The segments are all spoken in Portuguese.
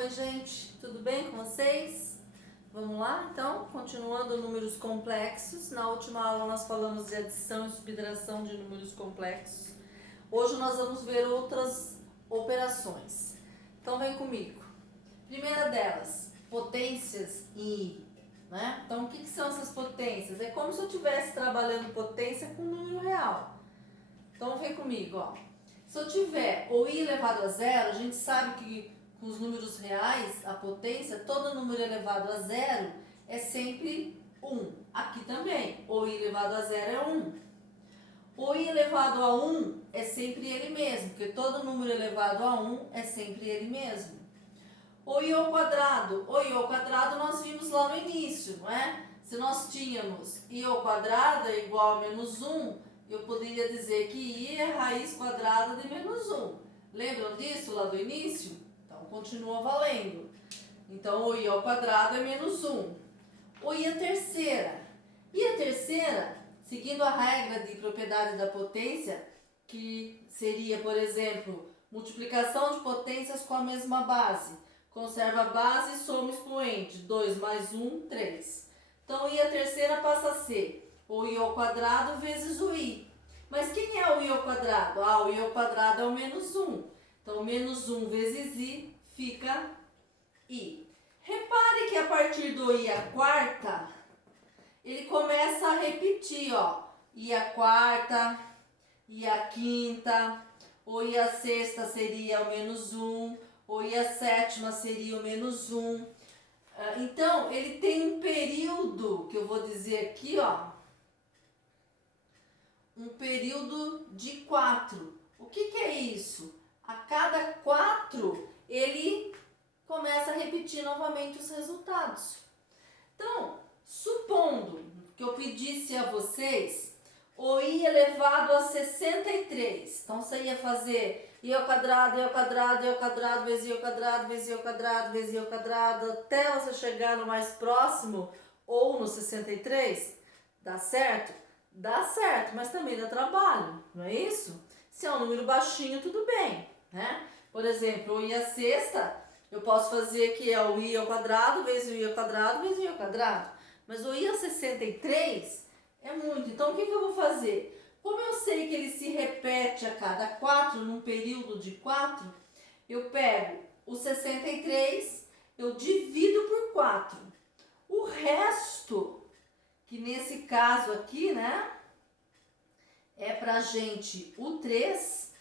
Oi, gente, tudo bem com vocês? Vamos lá, então, continuando números complexos. Na última aula nós falamos de adição e subtração de números complexos. Hoje nós vamos ver outras operações. Então, vem comigo. Primeira delas, potências em I, né? Então, o que são essas potências? É como se eu estivesse trabalhando potência com número real. Então, vem comigo, ó. Se eu tiver o I elevado a zero, a gente sabe que com os números reais, a potência, todo número elevado a zero é sempre 1. Aqui também, o I elevado a zero é 1. O I elevado a 1 é sempre ele mesmo, porque todo número elevado a 1 é sempre ele mesmo. O I ao quadrado nós vimos lá no início, não é? Se nós tínhamos I ao quadrado é igual a menos 1, eu poderia dizer que I é raiz quadrada de menos 1. Lembram disso lá do início? Então, continua valendo. Então, o I ao quadrado é menos 1. O I à terceira. I à terceira, seguindo a regra de propriedade da potência, que seria, por exemplo, multiplicação de potências com a mesma base. Conserva a base e soma o expoente. 2 mais 1, 3. Então, I à terceira passa a ser o I ao quadrado vezes o I. Mas quem é o I ao quadrado? O I ao quadrado é o menos 1. Então, menos 1 vezes I fica I. Repare que a partir do I à quarta, ele começa a repetir, ó. I à quarta, I à quinta, o I à sexta seria o menos 1, o I à sétima seria o menos 1. Então, ele tem um período, que eu vou dizer aqui, ó. Um período de 4. O que é isso? A cada 4, ele começa a repetir novamente os resultados. Então, supondo que eu pedisse a vocês o I elevado a 63. Então, você ia fazer I ao quadrado, I ao quadrado, I ao quadrado, vezes I ao quadrado, vezes I ao quadrado, vezes I ao quadrado, até você chegar no mais próximo, ou no 63. Dá certo? Dá certo, mas também dá trabalho, não é isso? Se é um número baixinho, tudo bem, né? Por exemplo, o I à sexta, eu posso fazer que é o I ao quadrado, vezes o I ao quadrado, vezes o I ao quadrado. Mas o I a 63 é muito. Então, o que eu vou fazer? Como eu sei que ele se repete a cada 4, num período de 4, eu pego o 63, eu divido por 4. O resto, que nesse caso aqui, né, é pra gente o 3,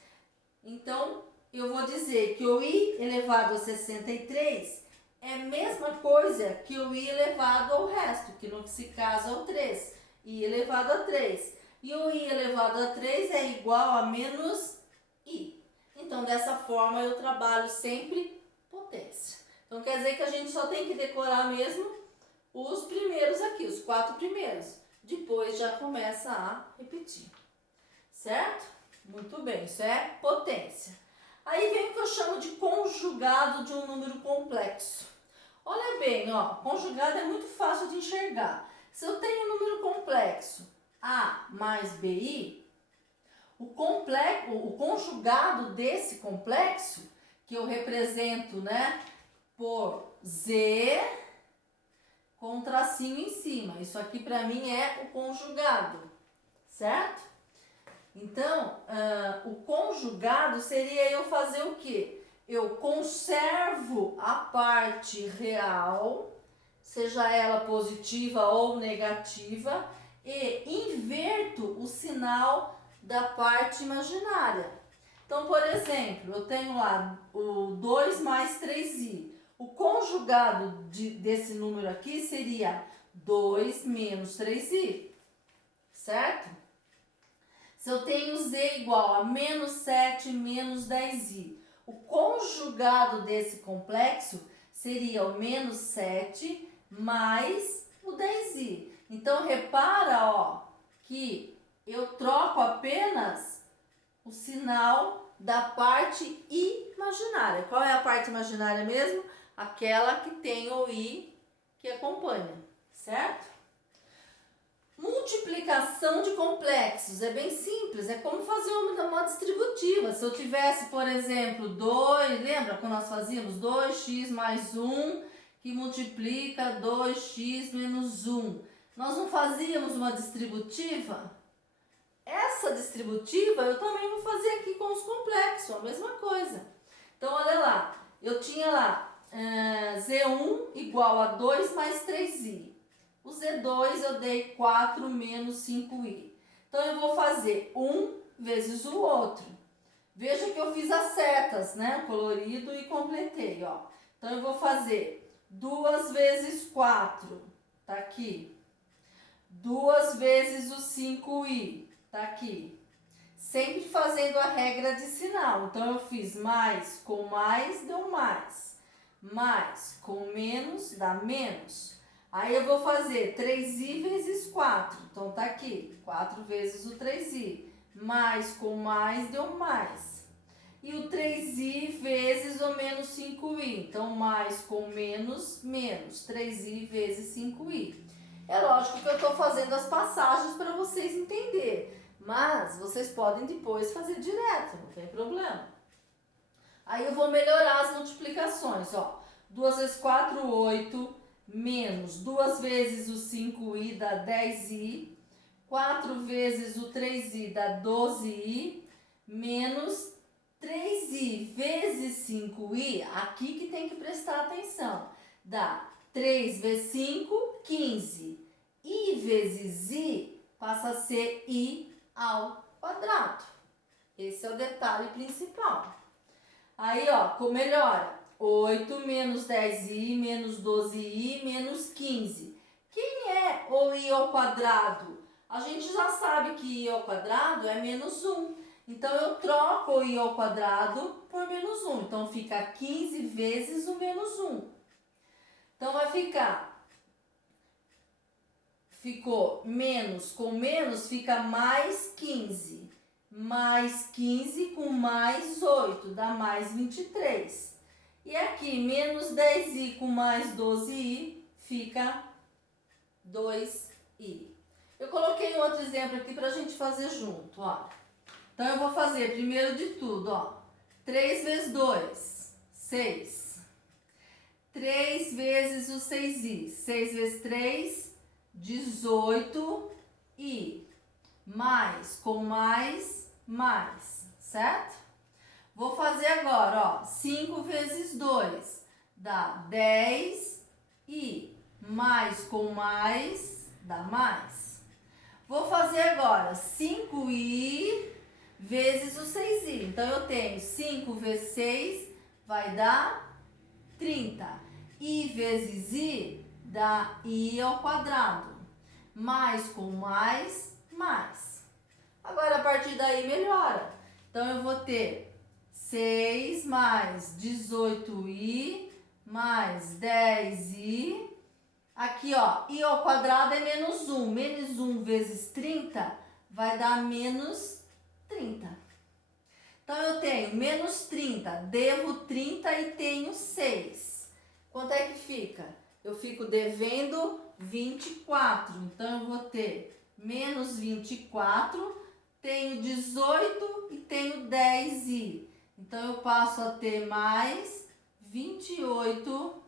então eu vou dizer que o I elevado a 63 é a mesma coisa que o I elevado ao resto, que nesse caso é o 3, I elevado a 3. E o I elevado a 3 é igual a menos I. Então, dessa forma, eu trabalho sempre potência. Então, quer dizer que a gente só tem que decorar mesmo os primeiros aqui, os 4 primeiros. Depois já começa a repetir. Certo? Muito bem, isso é potência. Aí vem o que eu chamo de conjugado de um número complexo. Olha bem, ó, conjugado é muito fácil de enxergar. Se eu tenho um número complexo A mais BI, o conjugado desse complexo, que eu represento, né, por Z com um tracinho em cima. Isso aqui para mim é o conjugado, certo? Então, o conjugado seria eu fazer o quê? Eu conservo a parte real, seja ela positiva ou negativa, e inverto o sinal da parte imaginária. Então, por exemplo, eu tenho lá o 2 mais 3i. O conjugado desse número aqui seria 2 menos 3i, certo? Se eu tenho z igual a menos 7 menos 10i, o conjugado desse complexo seria o menos 7 mais o 10i. Então, repara, ó, que eu troco apenas o sinal da parte imaginária. Qual é a parte imaginária mesmo? Aquela que tem o i que acompanha, certo? Multiplicação de complexos é bem simples, é como fazer uma distributiva. distributiva. Se eu tivesse, por exemplo, 2, lembra quando nós fazíamos 2x mais 1, que multiplica 2x menos 1. Nós não fazíamos uma distributiva? Essa distributiva eu também vou fazer aqui com os complexos, a mesma coisa. Então, olha lá, eu tinha lá Z1 igual a 2 mais 3i. O Z2 eu dei 4 menos 5i. Então, eu vou fazer um vezes o outro. Veja que eu fiz as setas, né? Colorido e completei, ó. Então, eu vou fazer 2 vezes 4, tá aqui. 2 vezes o 5i, tá aqui. Sempre fazendo a regra de sinal. Então, eu fiz mais com mais, deu mais. Mais com menos, dá menos. Aí, eu vou fazer 3i vezes 4. Então, tá aqui. 4 vezes o 3i. Mais com mais, deu mais. E o 3i vezes o menos 5i. Então, mais com menos, menos. 3i vezes 5i. É lógico que eu estou fazendo as passagens para vocês entenderem. Mas vocês podem depois fazer direto, não tem problema. Aí eu vou melhorar as multiplicações, ó. 2 vezes 4, 8, menos 2 vezes o 5i dá 10i, 4 vezes o 3i dá 12i, menos 3i vezes 5i, aqui que tem que prestar atenção, dá 3 vezes 5, 15. I vezes i passa a ser i ao quadrado. Esse é o detalhe principal. Aí, ó, melhora. 8 menos 10i menos 12i menos 15. Quem é o i ao quadrado? A gente já sabe que i ao quadrado é menos 1. Então, eu troco o i ao quadrado por menos 1. Então, fica 15 vezes o menos 1. Então, vai ficar... Ficou menos com menos, fica mais 15. Mais 15 com mais 8, dá mais 23. E aqui, menos 10i com mais 12i, fica 2i. Eu coloquei um outro exemplo aqui para a gente fazer junto, ó. Então, eu vou fazer primeiro de tudo, ó. 3 vezes 2, 6. 3 vezes o 6i. 6 vezes 3, 18i. Mais com mais, certo? Vou fazer agora, ó. 5 vezes 2 dá 10i. Mais com mais, dá mais. Vou fazer agora 5i vezes o 6i. Então, eu tenho 5 vezes 6 vai dar 30. I vezes i dá i ao quadrado. Mais com mais, mais. Agora, a partir daí, melhora. Então, eu vou ter 6 mais 18i mais 10i. Aqui, ó, i ao quadrado é menos 1. Menos 1 vezes 30 vai dar menos 30. Então, eu tenho menos 30, devo 30 e tenho 6. Quanto é que fica? Eu fico devendo 24. Então, eu vou ter menos 24, tenho 18 e tenho 10i. Então, eu passo a ter mais 28i.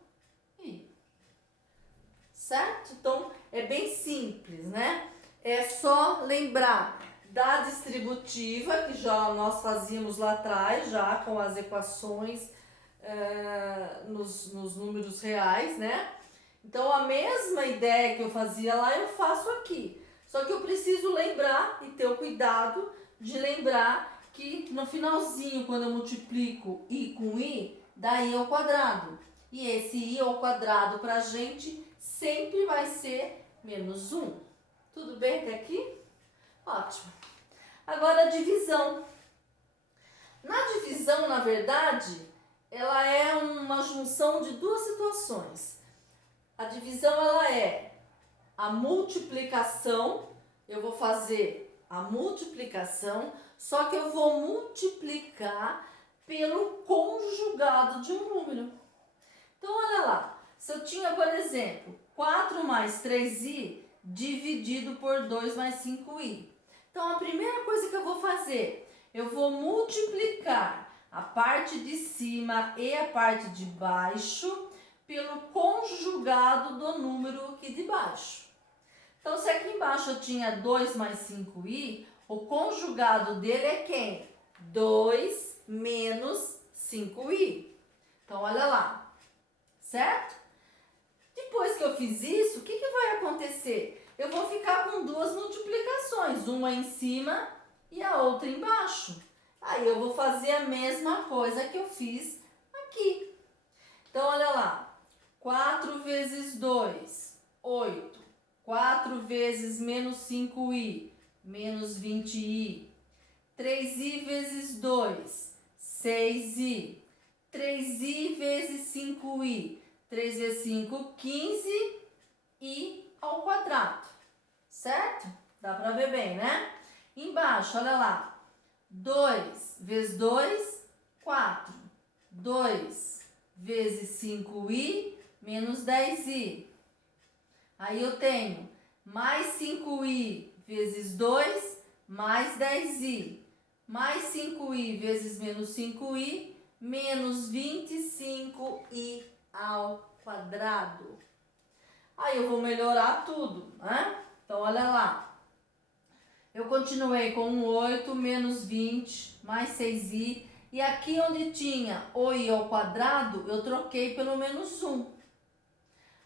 Certo? Então, é bem simples, né? É só lembrar da distributiva, que já nós fazíamos lá atrás, já com as equações nos números reais, né? Então, a mesma ideia que eu fazia lá, eu faço aqui. Só que eu preciso lembrar e ter o cuidado de lembrar que no finalzinho, quando eu multiplico i com i, dá i ao quadrado. E esse i ao quadrado para a gente sempre vai ser menos 1. Tudo bem até aqui? Ótimo. Agora, a divisão. Na divisão, na verdade, ela é uma junção de duas situações. A divisão, ela é a multiplicação. Eu vou fazer a multiplicação, só que eu vou multiplicar pelo conjugado de um número. Então, olha lá. Se eu tinha, por exemplo, 4 mais 3i dividido por 2 mais 5i. Então, a primeira coisa que eu vou fazer, eu vou multiplicar a parte de cima e a parte de baixo pelo conjugado do número aqui de baixo. Então, se aqui embaixo eu tinha 2 mais 5i, o conjugado dele é quem? 2 menos 5i. Então, olha lá, certo? Depois que eu fiz isso, o que vai acontecer? Eu vou ficar com duas multiplicações, uma em cima e a outra embaixo. Aí eu vou fazer a mesma coisa que eu fiz aqui. Então, olha lá, 4 vezes 2, 8. 4 vezes menos 5i, menos 20i. 3i vezes 2, 6i. 3i vezes 5i. 3 vezes 5, 15i ao quadrado. Certo? Dá pra ver bem, né? Embaixo, olha lá. 2 vezes 2, 4. 2 vezes 5i, menos 10i. Aí eu tenho mais 5i vezes 2, mais 10i. Mais 5i vezes menos 5i, menos 25i ao quadrado. Aí eu vou melhorar tudo, né? Então, olha lá. Eu continuei com um 8, menos 20, mais 6i. E aqui onde tinha o i ao quadrado, eu troquei pelo menos 1.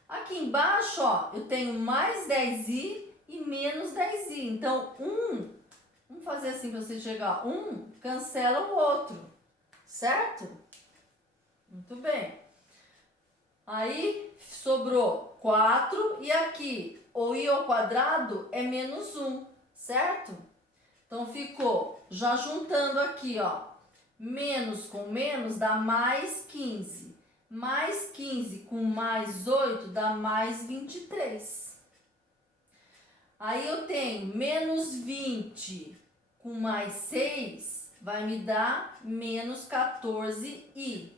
Aqui embaixo, ó, eu tenho mais 10i e menos 10i. Então, vamos fazer assim para você chegar. Um cancela o outro, certo? Muito bem. Aí, sobrou 4 e aqui o i ao quadrado é menos 1, certo? Então, ficou, já juntando aqui, ó, menos com menos dá mais 15. Mais 15 com mais 8 dá mais 23. Aí eu tenho menos 20 com mais 6 vai me dar menos 14i.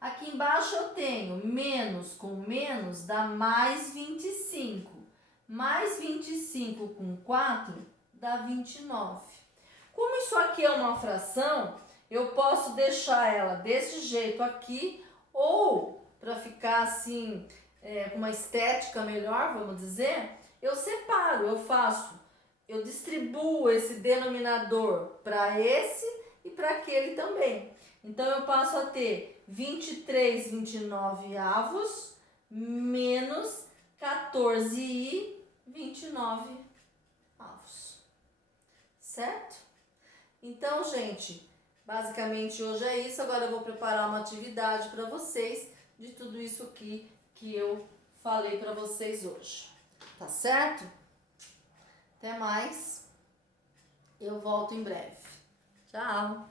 Aqui embaixo eu tenho menos com menos dá mais 25. Mais 25 com 4 dá 29. Como isso aqui é uma fração, eu posso deixar ela desse jeito aqui, ou para ficar assim, com uma estética melhor, vamos dizer, eu separo, eu distribuo esse denominador para esse e para aquele também. Então, eu passo a ter 23 29avos menos 14i 29avos. Certo? Então, gente, basicamente hoje é isso. Agora eu vou preparar uma atividade para vocês de tudo isso aqui que eu falei para vocês hoje. Tá certo? Até mais. Eu volto em breve. Tchau!